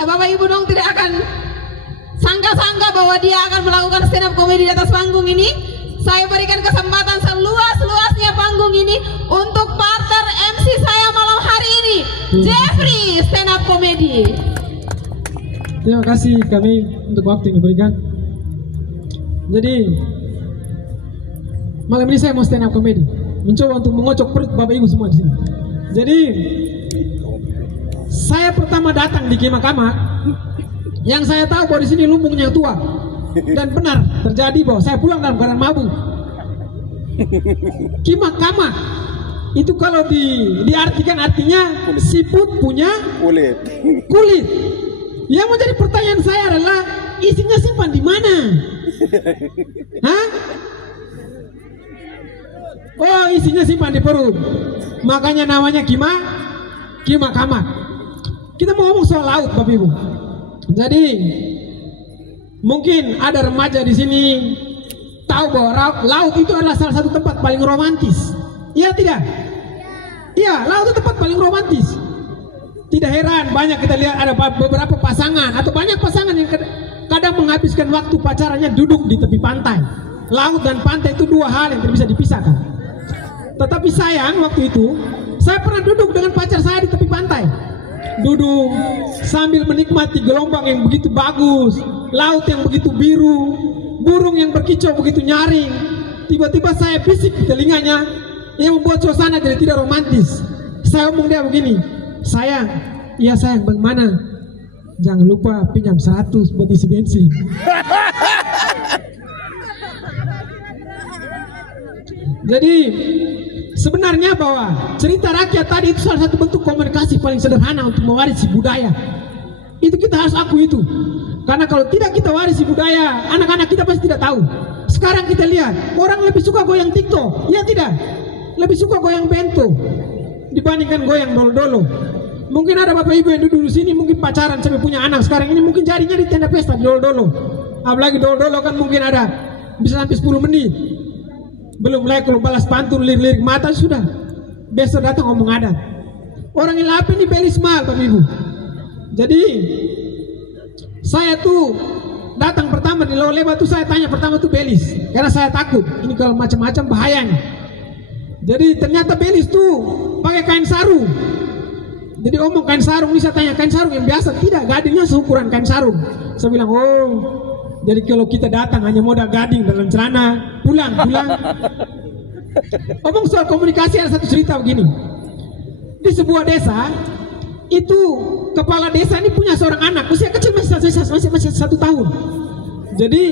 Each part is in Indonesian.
Bapak Ibu dong tidak akan sangka-sangka bahwa dia akan melakukan stand up comedy di atas panggung ini. Saya berikan kesempatan seluas-luasnya panggung ini untuk partner MC saya malam hari ini, Jeffrey stand up comedy. Terima kasih kami untuk waktu yang diberikan. Jadi malam ini saya mau stand up comedy, mencoba untuk mengocok perut Bapak Ibu semua di sini. Jadi saya pertama datang di Kima-Kama, yang saya tahu bahwa di sini lumbungnya tua, dan benar terjadi bahwa saya pulang dalam keadaan mabuk. Kima-Kama itu kalau diartikan artinya siput punya kulit. Yang menjadi pertanyaan saya adalah isinya simpan di mana? Hah? Oh, isinya simpan di perut. Makanya namanya Kima-Kama. Kita mau ngomong soal laut, Bapak Ibu. Jadi mungkin ada remaja di sini tahu bahwa laut itu adalah salah satu tempat paling romantis. Iya tidak? Iya, laut itu tempat paling romantis. Tidak heran banyak kita lihat ada beberapa pasangan atau banyak pasangan yang kadang menghabiskan waktu pacarannya duduk di tepi pantai. Laut dan pantai itu dua hal yang tidak bisa dipisahkan. Tetapi sayang waktu itu saya pernah duduk dengan pacar saya di tepi pantai. Duduk sambil menikmati gelombang yang begitu bagus, laut yang begitu biru, burung yang berkicau begitu nyaring. Tiba-tiba saya bisik di telinganya yang membuat suasana jadi tidak romantis. Saya omong dia begini, sayang, iya sayang, bagaimana? Jangan lupa pinjam 100 buat isi bensin. Jadi sebenarnya bahwa cerita rakyat tadi itu salah satu bentuk komunikasi paling sederhana untuk mewarisi budaya. Itu kita harus akui itu. Karena kalau tidak kita warisi budaya, anak-anak kita pasti tidak tahu. Sekarang kita lihat, orang lebih suka goyang TikTok, ya tidak? Lebih suka goyang bento dibandingkan goyang dolo-dolo. Mungkin ada Bapak Ibu yang duduk di sini mungkin pacaran sampai punya anak. Sekarang ini mungkin jadinya di tenda pesta di dolo-dolo. Apalagi dolo-dolo kan mungkin ada bisa sampai 10 menit. Belum lagi kalau balas pantun lirik-lirik mata sudah. Besok datang ngomong adat. Orang yang lapin di Belis Mal, Bapak Ibu. Jadi saya tuh datang pertama di Loleba tuh saya tanya pertama tuh Belis, karena saya takut ini kalau macam-macam bahayanya. Jadi ternyata Belis tuh pakai kain sarung. Jadi omong kain sarung, ini saya tanya kain sarung yang biasa tidak, gadingnya seukuran kain sarung. Saya bilang oh, jadi kalau kita datang hanya modal gading dalam celana, pulang. Omong soal komunikasi ada satu cerita begini. Di sebuah desa itu kepala desa ini punya seorang anak usia kecil masih 1 tahun. Jadi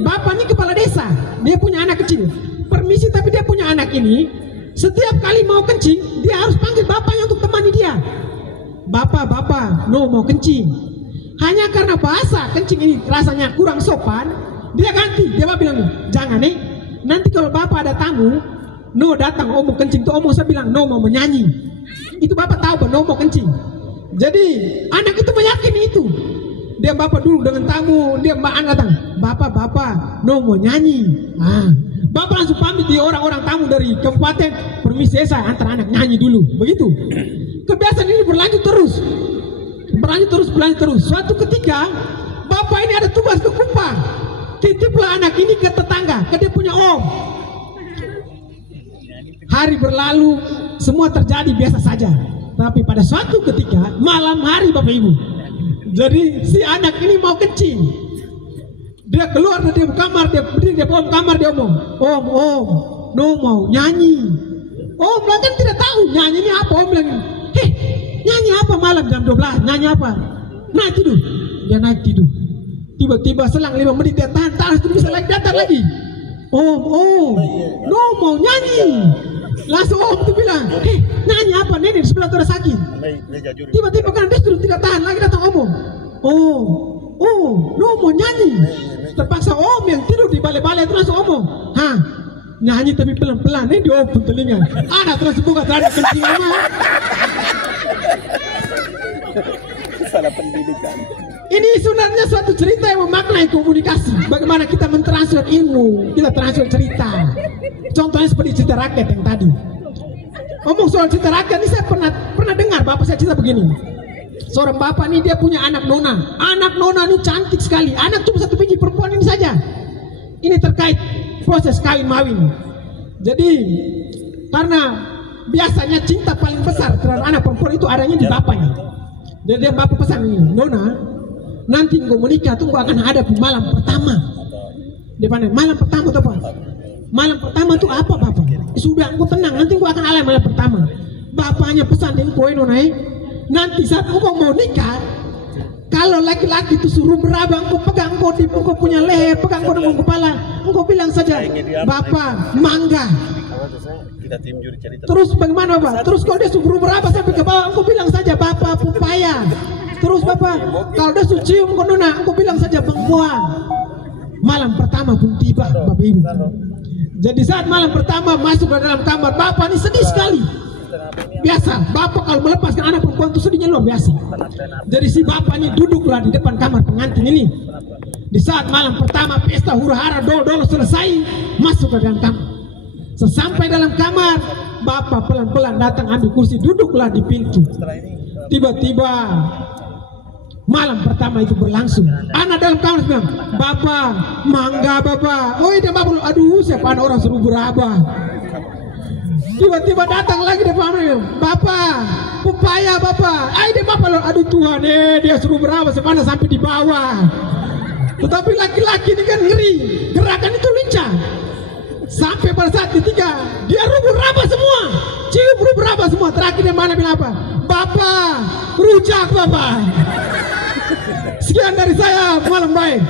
bapak ini kepala desa, dia punya anak kecil. Permisi tapi dia punya anak ini setiap kali mau kencing dia harus panggil bapaknya untuk temani dia. Bapak, no mau kencing. Hanya karena bahasa kencing ini rasanya kurang sopan, dia ganti. Dia bilang jangan nih, nanti kalau bapak ada tamu, no datang omong kencing tuh omong saya bilang no mau menyanyi. Itu bapak tahu bahwa no mau kencing. Jadi anak itu meyakini itu. Dia bapak dulu dengan tamu, dia mbak anak datang, bapak, no mau nyanyi. Bapak langsung pamit di orang-orang tamu dari kabupaten, permisi saya antar anak nyanyi dulu, begitu. Kebiasaan ini berlanjut terus. Suatu ketika bapak ini ada tugas ke Kupang, titiplah anak ini ke tetangga, ke dia punya om. Hari berlalu, semua terjadi biasa saja. Tapi pada suatu ketika malam hari Bapak Ibu, jadi si anak ini mau kencing. Dia keluar dari kamar, dia berdiri di bawah kamar, dia omong, om, no mau nyanyi. Om bilang kan tidak tahu nyanyi ini apa. Om bilang, nyanyi apa malam jam 12, nyanyi apa? Naik tidur. Dia naik tidur. Tiba-tiba selang 5 menit dia tahan, terus bisa lagi datang lagi. Om, no mau nyanyi. Langsung om itu bilang, nyanyi apa nenek di sebelah tuh ada sakit. Tiba-tiba kan dia sudah tidak tahan lagi datang omong. No mau nyanyi. Terpaksa om yang tidur di balai-balai itu langsung omong, nyanyi tapi pelan-pelan nih di om telinga. Ada terus buka terhadap kencing mama. Salah pendidikan. Ini sebenarnya suatu cerita yang memaknai komunikasi. Bagaimana kita mentransfer ilmu, kita transfer cerita. Contohnya seperti cerita rakyat yang tadi. Ngomong soal cerita rakyat ini saya pernah dengar bapak saya cerita begini. Seorang bapak nih dia punya anak nona. Anak nona ini cantik sekali. Anak cuma satu biji, perempuan ini saja. Ini terkait proses kawin mawin. Jadi karena biasanya cinta paling besar terhadap anak perempuan itu adanya di bapaknya. Jadi dia bapak pesan ini, nona, nanti engkau menikah tuh engkau akan hadapi malam pertama. Di mana? Malam pertama itu apa? Malam pertama itu apa bapak? Sudah engkau tenang, nanti engkau akan alami malam pertama. Bapaknya pesan di engkau nona, nanti saat engkau mau nikah, kalau laki-laki itu suruh beraba, engkau pegang engkau punya leher, pegang engkau dengan kepala, engkau bilang saja, bapak mangga. Terus bagaimana bapak? Terus kalau dia suruh beraba sampai ke bawah, engkau bilang saja bapak pupaya. Terus bapak, kalau dia suruh cium engkau nona, engkau bilang saja bengkuang. Malam pertama pun tiba bapak ibu. Jadi saat malam pertama masuk ke dalam kamar, bapak ini sedih sekali. Biasa, bapak kalau melepaskan anak perempuan itu sedihnya luar biasa. Jadi si bapak ini duduklah di depan kamar pengantin ini. Di saat malam pertama pesta hura-hara dol-dol selesai, masuk ke dalam kamar. Sesampai dalam kamar, bapak pelan-pelan datang ambil kursi, duduklah di pintu. Tiba-tiba malam pertama itu berlangsung. Anak dalam kamar bilang, bapak, mangga bapak. Oh dia bapak, aduh siapa ada orang suruh beraba. Tiba-tiba datang lagi depan, bapak, pupaya bapak. Dia bapak, aduh Tuhan, dia suruh berapa semana sampai di bawah. Tetapi laki-laki ini kan ngeri, gerakan itu lincah. Sampai pada saat ketiga, dia rubuh raba semua, cium rubuh raba semua. Terakhir dia mana bilang apa? Bapak, rujak bapak. Sekian dari saya, malam baik.